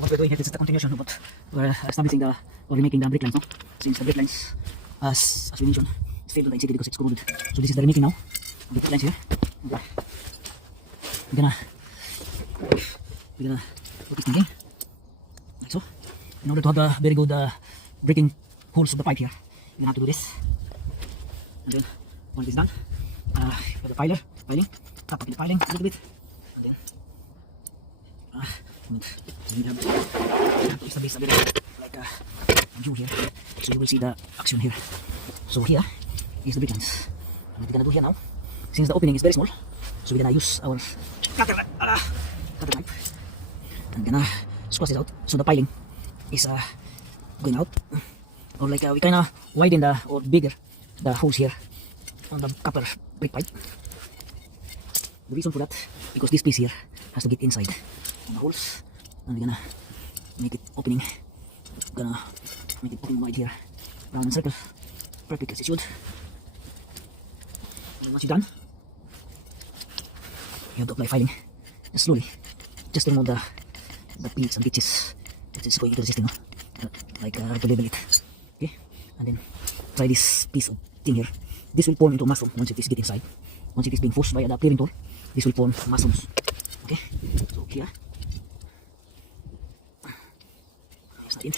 So what we're doing here, this is the continuation of what we're establishing the, or remaking the brick lines now. Since the brick lines, as we mentioned, it's failed to the NCT because it's corroded. So this is the remaking now of the brick lines here. Okay. We're gonna put this thing in, like so. In order to have the very good breaking holes of the pipe here, you're gonna have to do this. And then once it's done, with the piling, tap the piling a little bit, and then we have to establish a bit like a view here, so you will see the action here. So here is the brick lines. And what we're gonna do here now, since the opening is very small, so we're gonna use our cutter knife and gonna squash it out so the piling is going out, or like we kind of widen the, or bigger the holes here on the copper brick pipe. The reason for that, because this piece here has to get inside the holes, and we're gonna make it opening, wide here, round and circle, perfect as it should. And once you're done, you have to apply filing just slowly, just to remove the peels and ditches that is going into the system, to label it. Okay, and then try this piece of thing here. This will form into a mushroom once it is getting inside. Once it is being forced by the clearing tool, this will form mushrooms. Okay, so here, here's that in.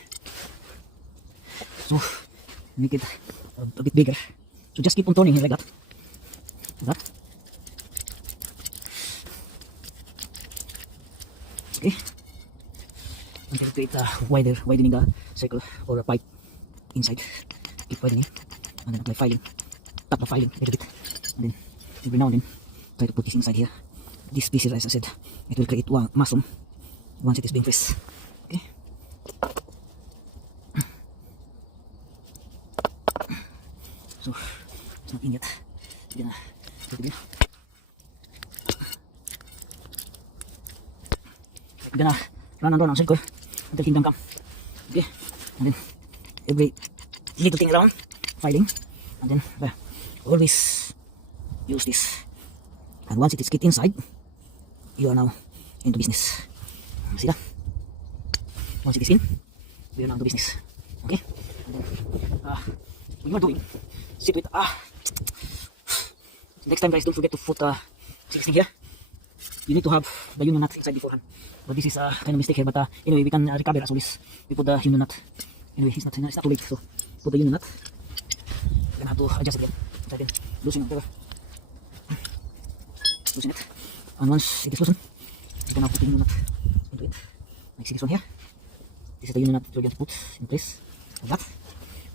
So make it a bit bigger. So just keep on turning here like that. Like that. Okay, until you create widening the circle or a pipe inside. Keep widening, and then apply filing, tap the filing a little bit, and then every now and then try to put this inside here. This piece here, as I said, it will create one mushroom once it is being pressed. Okay. So it's not in yet. We're gonna put it in. We're gonna run and run on circle until kingdom come. Okay, and then every little thing around, filing, and then always use this. And once it is get inside, you are now into business. See that? Once it is in, we are now into business. Okay? And then, when you are doing, sit with next time guys, don't forget to put this thing here. You need to have the union nut inside beforehand. But this is kind of mistake here, but anyway, we can recover as always. We put the union nut. Anyway, it's not too late, so put the union nut. Then have to adjust it again. So I can loosen it. Loosen it. And once it is loosened, you can now put the union nut into it. Like see this one here. This is the union nut we're going to put in place. Like that.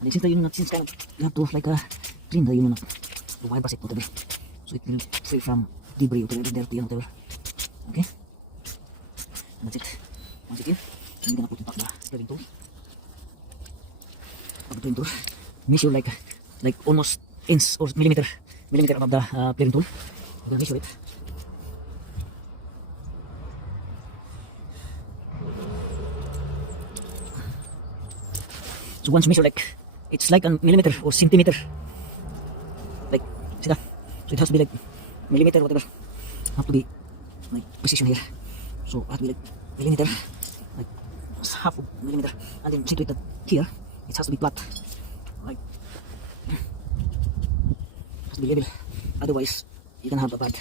And since the union nut, since kind of, you have to like clean the union nut. The wire brush it, whatever. So it will free from debris, whatever, dirty and whatever. Okay? And that's it. Once it's in, I'm gonna put it back the clearing tool. Between tool. Measure like almost inch or millimeter above the clearing tool. I'm gonna measure it. So once measure like it's like a millimeter or centimeter. Like see that? So it has to be like millimeter whatever. Have to be like precision here. So have to be like millimeter, like half of millimeter, and then situate that here. It has to be flat, like has to be level. Otherwise, you can have a bad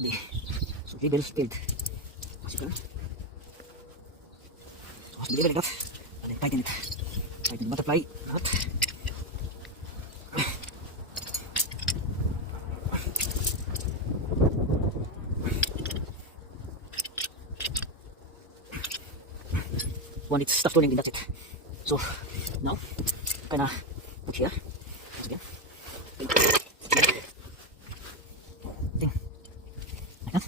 day. So level failed as you can. So has to be level like that, and then tighten it. Tighten the butterfly nut. When it's stuff turning, then that's it. So now, kinda put here, once again, thing, like that,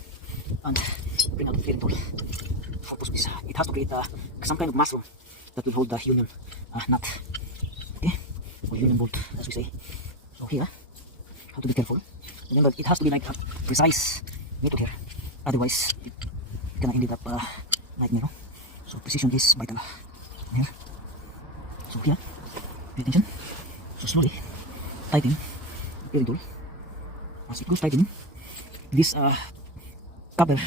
and bring out the clearing tool. For this, it has to create some kind of mushroom that will hold the union nut, okay, or union bolt, as we say. So here, have to be careful. Remember, it has to be like a precise method here. Otherwise, it's gonna end up nightmare. So precision is vital here. So here, pay attention. So slowly tighten the clearing tool. As it goes tightening, this copper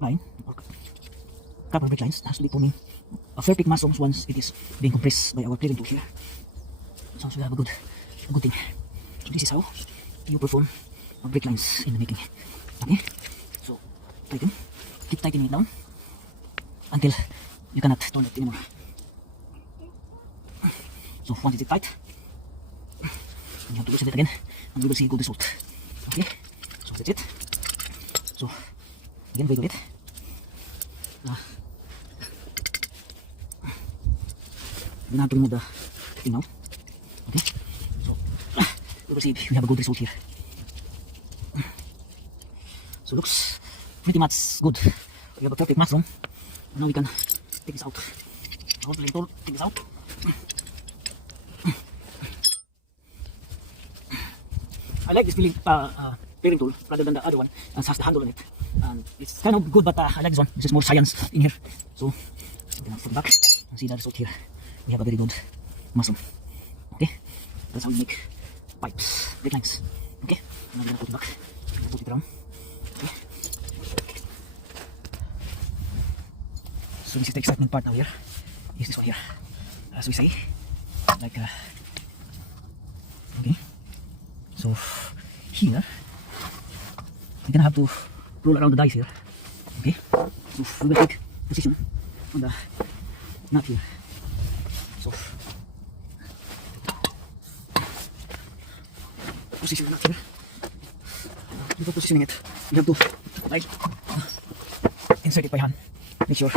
line or copper brake lines has to be forming a fair thick mass once it is being compressed by our clearing tool here. So we have a good thing. So this is how you perform brake lines in the making. Okay, so tighten, keep tightening it down until you cannot turn it anymore. So once it's tight, you have to loosen it again, and we will see good result. Okay, so that's it. So again, wiggle it. You have to remove the thing now. Okay, so we will see if we have a good result here. So looks pretty much good. We have a perfect mushroom. Now we can take this out. Hold the little, take this out. I like this peeling tool rather than the other one that has the handle on it. And it's kind of good, but I like this one. This is more science in here. So we can step back and see the result here. We have a very good mushroom. Okay, that's how we make pipes, brake lines. Okay, now we're gonna put it back, put it around. Okay. So this is the excitement part now here. Is this one here, as we say, like okay. So here we're gonna have to roll around the dice here. Okay, so we will take position on the nut here. So position the nut here. Before positioning it, you have to like insert it by hand. Make sure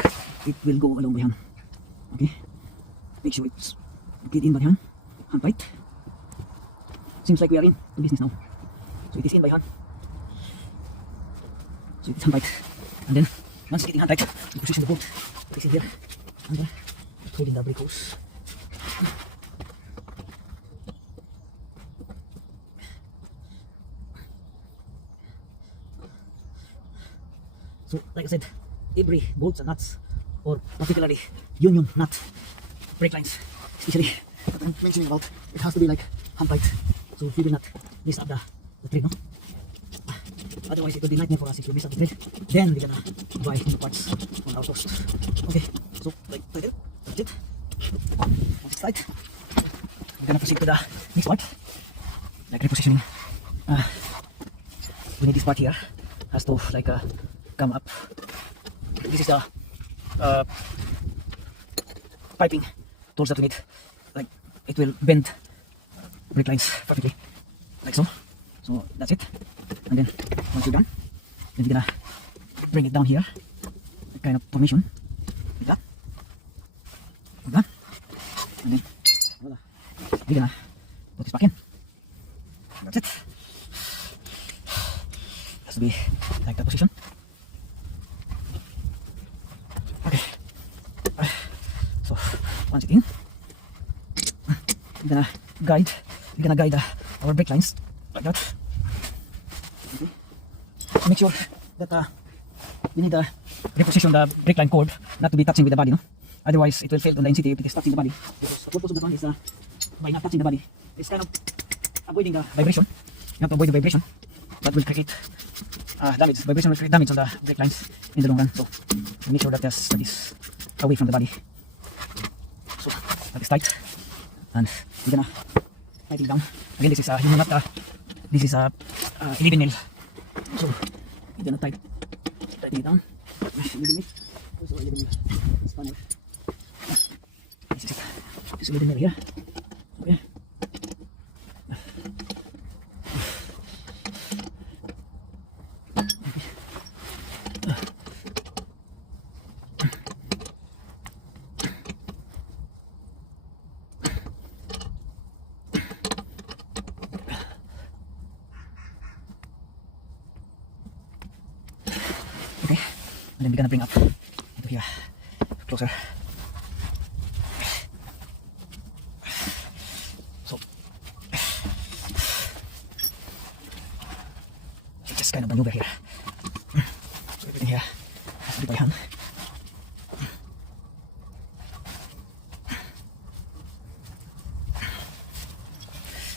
it will go along by hand. Okay, make sure it's get in by hand tight. Seems like we are in the business now. So it is in by hand. So it is hand tight. And then once it's getting hand tight, you position the bolt. Place it here under holding the brake hose. So like I said, every bolts and nuts, or particularly union nut brake lines, especially that I'm mentioning about, it has to be like hand tight. So we will not mess up the thread, no? Otherwise it will be nightmare for us if we mess up the thread. Then we're gonna buy new parts on our cost. Okay, so like tighten, that's it. Once it's tight, we're gonna proceed to the next part, like repositioning. We need this part here, has to like come up. This is the piping tools that we need. Like it will bend brake lines perfectly, like so. So that's it. And then once you're done, then we're gonna bring it down here, that kind of formation, like that, like that. And then voila, we're gonna put this back in. That's it. Has to be like that position. Okay. So once it's in, we're gonna guide our brake lines like that. Okay. Make sure that we need to reposition the brake line cord not to be touching with the body, no? Otherwise it will fail on the NCT if it is touching the body. Because the purpose of that one is by not touching the body, it's kind of avoiding the vibration. You have to avoid the vibration that will create damage. Vibration will create damage on the brake lines in the long run. So make sure that that is away from the body. So that is tight, and we're gonna tighten it down. Again, this is this is 11 mil. So we're gonna tighten it down. 11 mil. Also 11 mil. Spanner. This is it. This is 11 mil here. Okay. Okay, and then we're gonna bring up into here closer. So just kind of maneuver here. So everything here has to be by hand.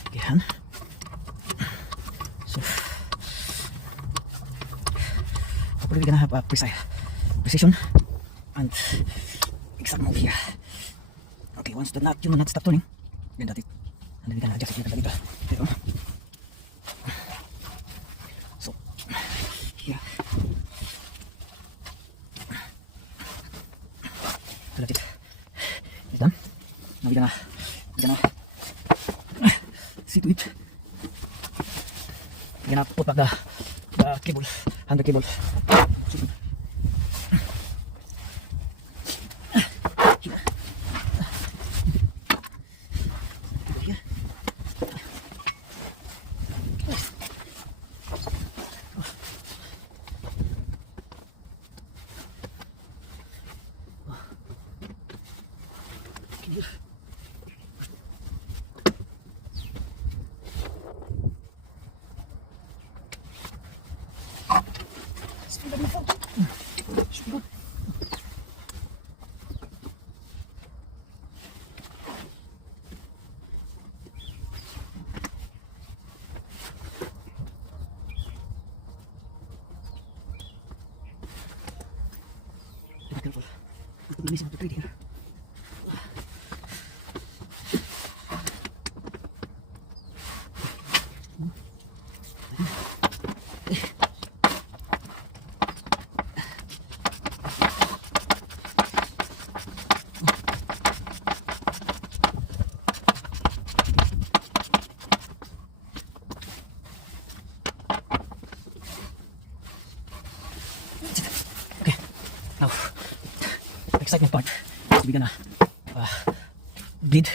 Okay, hand. So hopefully we're gonna have a precision and exact move here. Okay, once the nut will not stop turning, then that's it. And then we can adjust it later. Later on. So, here. So that's it. It's done. Now we're gonna see to it. We're gonna put back the cable, handle cable. Here. Should be good. Be careful. We could be missing the thread here. Okay, now the excitement part is we're gonna bleed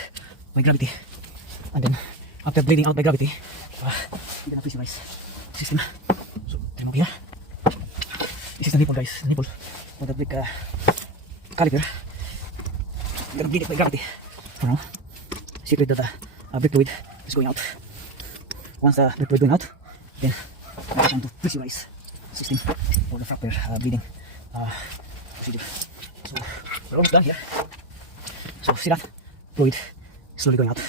by gravity, and then after bleeding out by gravity, we're gonna pressurize the system. So remove here. This is the nipple, guys. The nipple for the brake caliper. We're gonna bleed it by gravity for now. Secret that the brake fluid is going out. Once the brake fluid going out, then we're going to pressurize system for the proper bleeding procedure. So we're almost done here. So see that fluid slowly going out,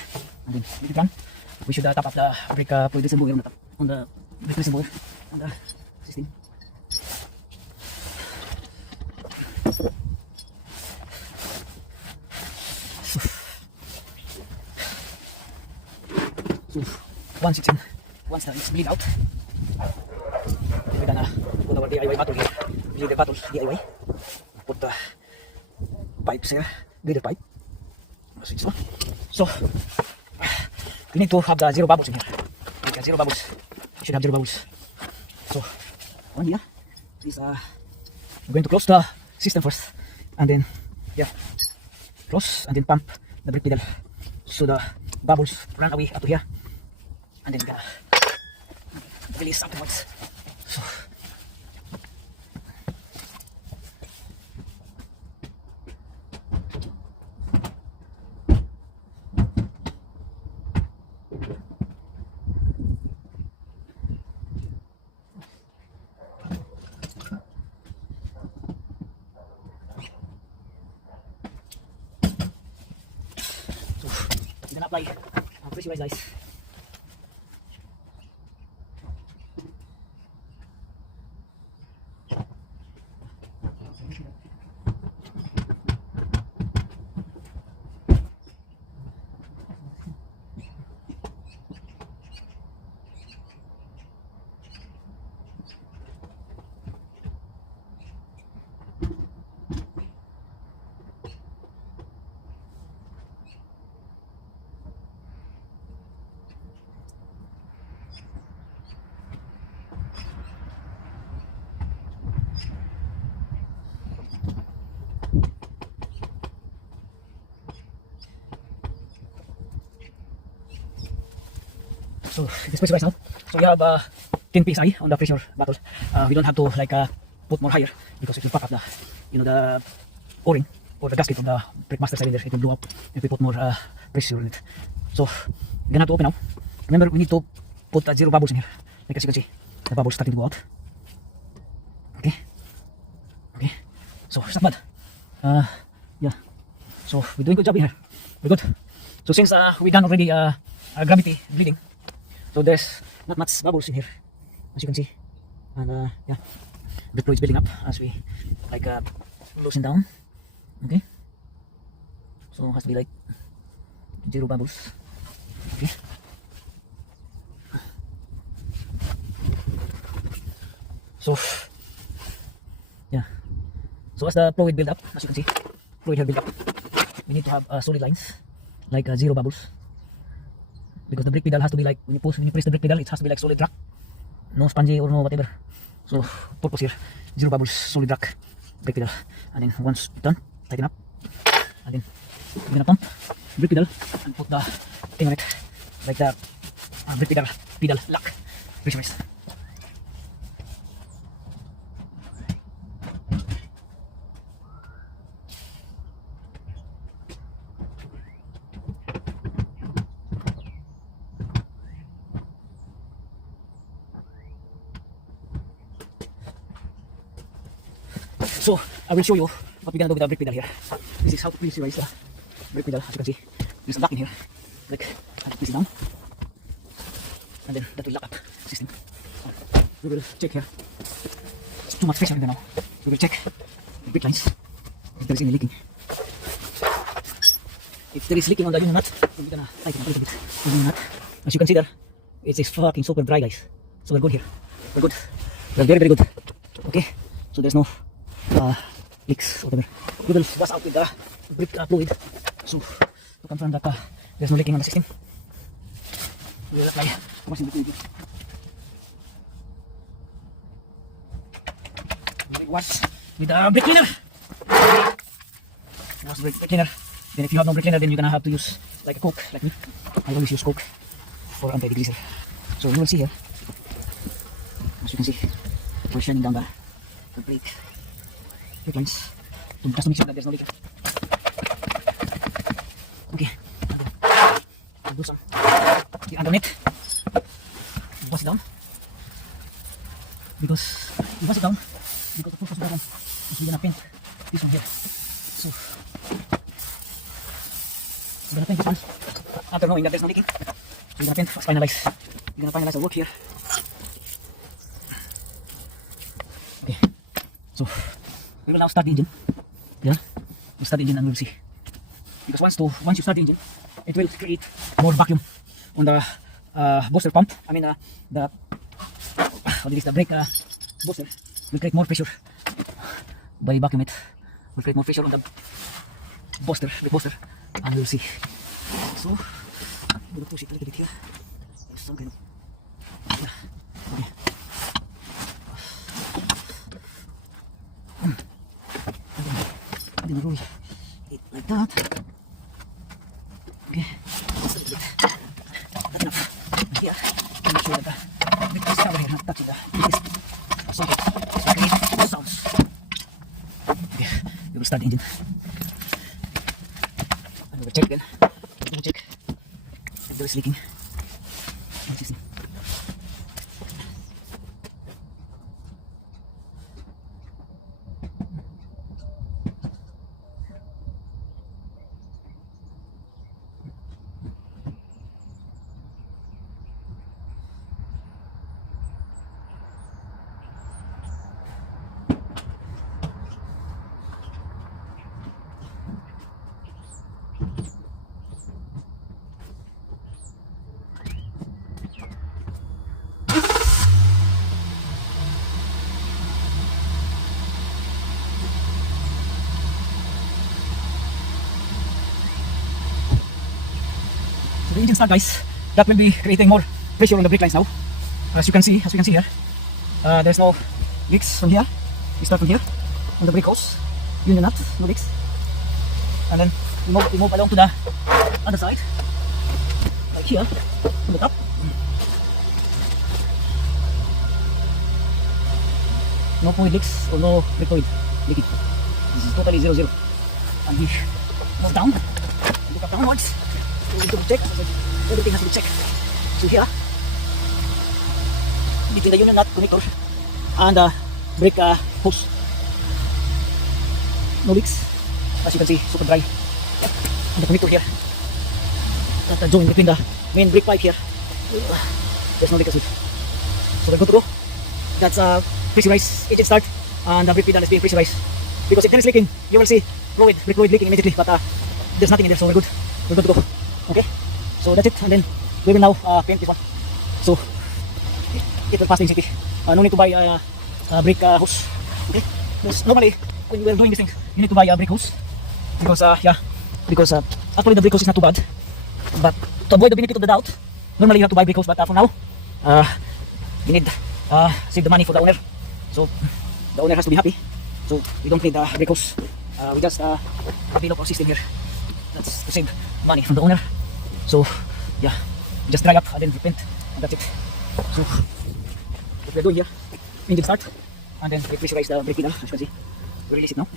and then if you can, we should top up the brake fluid reservoir on the brake reservoir on the system. So once it's bleed out, we're gonna put our DIY bottle here. Bleeder bottle DIY. Put the pipes here, bleeder pipe. So we need to have the zero bubbles in here. Like zero bubbles. You should have zero bubbles. So on here is I'm going to close the system first, and then close and then pump the brake pedal so the bubbles run away up to here, and then we're gonna release afterwards. So I'm gonna apply pressurized ice. So it is pressurized now. So we have 10 psi on the pressure bottle. We don't have to put more higher because it will pop up the O-ring or the gasket of the brake master cylinder. It will blow up if we put more pressure in it. So we're gonna have to open now. Remember, we need to put zero bubbles in here. Like as you can see, the bubbles starting to go out. Okay. So it's not bad. Yeah. So we're doing good job in here. We're good. So since we done already gravity bleeding, so there's not much bubbles in here, as you can see, and the fluid is building up as we loosen down. Okay. So has to be like 0 bubbles. Okay. So yeah. So as the fluid build up, as you can see, fluid here build up, we need to have solid lines, like 0 bubbles. Because the brake pedal has to be like, when you press the brake pedal, it has to be like solid rock, no spongy or no whatever. So purpose here, 0 bubbles, solid rock, brake pedal. And then once done, tighten up, and then you're gonna pump brake pedal and put the thing on it, like the brake pedal lock, pressurized. So I will show you what we're gonna do with the brake pedal here. This is how to pressurize the brake pedal. As you can see, there's a lock in here. Like, I place it down, and then that will lock up system. We will check here. It's too much pressure in there now. We will check the brake lines if there is any leaking. If there is leaking on the union nut, then we're gonna tighten a little bit the union nut. As you can see there, it's fucking super dry, guys. So we're good here. We're good. We're very, very good. Okay. So there's no leaks, whatever. We will wash out with the brake fluid, so to confirm that there's no leaking on the system. We will apply washing liquid. Wash with the brake cleaner. Wash the brake cleaner. Then if you have no brake cleaner, then you're gonna have to use like a Coke, like me. I always use Coke for anti-degreaser. So you will see here, as you can see, we're shining down the brake lines just to make sure that there's no leak. Okay, I'll do some here underneath. Wash it down, because you wash it down because the purpose of that one is we're gonna paint this one here. So we're gonna paint this one after knowing that there's no leaking. So we're gonna paint, finalize. We're gonna finalize the work here. Okay, so we will now start the engine. Yeah, we'll start the engine and we'll see. Because once you start the engine, it will create more vacuum on the booster pump. I mean the brake booster will create more pressure by vacuum. It will create more pressure on the brake booster, and we'll see. So I'm gonna push it a little bit here. There's some kind of okay. I'm gonna roll it like that. Okay, just a little bit. That's enough. Here, make sure that the brake is covered here, not touching the socket. So create sounds. Okay, we will start the engine. And we will check then. We will check if there is leaking. Let's see. So the engine start, guys. That will be creating more pressure on the brake lines now. As you can see here, there's no leaks from here. We start from here on the brake hose, union nut, no leaks, and then we move along to the other side, like here, to the top. No fluid leaks or no brake fluid leaking. This is totally 0-0. And we move down, look up downwards. We need to check. Everything has to be checked. So here, between the union nut connector and the brake hose, no leaks. As you can see, super dry. And the connector here, at the joint between the main brake pipe here, there's no leak as well. So we're good to go. That's pressurized engine start, and the brake pedal is being pressurized Because if there is leaking, you will see brick fluid leaking immediately. But there's nothing in there, so we're good. We're good to go. Okay. So that's it, and then we will now paint this one. So it will pass the city. No need to buy a brick hose. Okay. Because normally when we are doing this thing, you need to buy a brick hose. Because because actually the brick hose is not too bad. But to avoid the benefit of the doubt, normally you have to buy brick hose. But for now, we need save the money for the owner. So the owner has to be happy. So we don't need brick hose. We just develop our system here. That's to save money from the owner. So yeah, just dry up and then repaint, and that's it. So what we're doing here, engine start, and then we pressurize the brake pedal. As you can see, we release it now.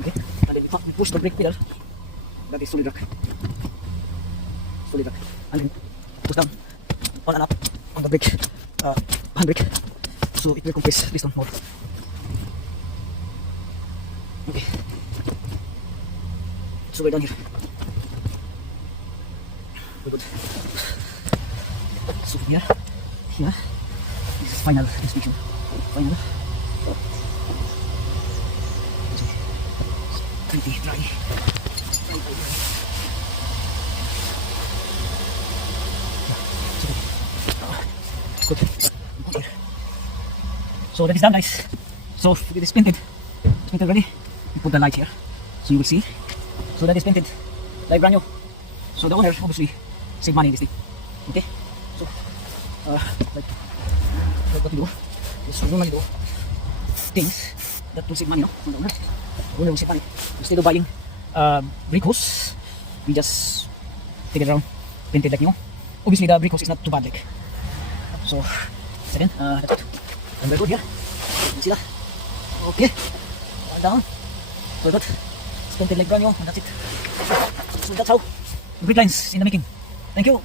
Okay, and then we push the brake pedal. That is solid rock. Solid rock. And then push down on and up on the brake, handbrake. So it will compress piston more. Okay. So we're done here. We're good. So here, this is final inspection. Final. Pretty dry. Good. Okay. So that is done, guys. So it is painted. It's painted ready. We put the light here, so you will see. So that is painted like brand new. So the owner obviously save money in this thing. Okay. So like what we do is we normally do things that will save money, no, from the owner. The owner will save money. Instead of buying brick hose, we just take it around, paint it like new. Obviously the brick hose is not too bad, like. So second, that's it. And we're good here. You see that? Okay. One down. We're good. It's painted like brand new, and that's it. So that's how the brick lines in the making. Thank you.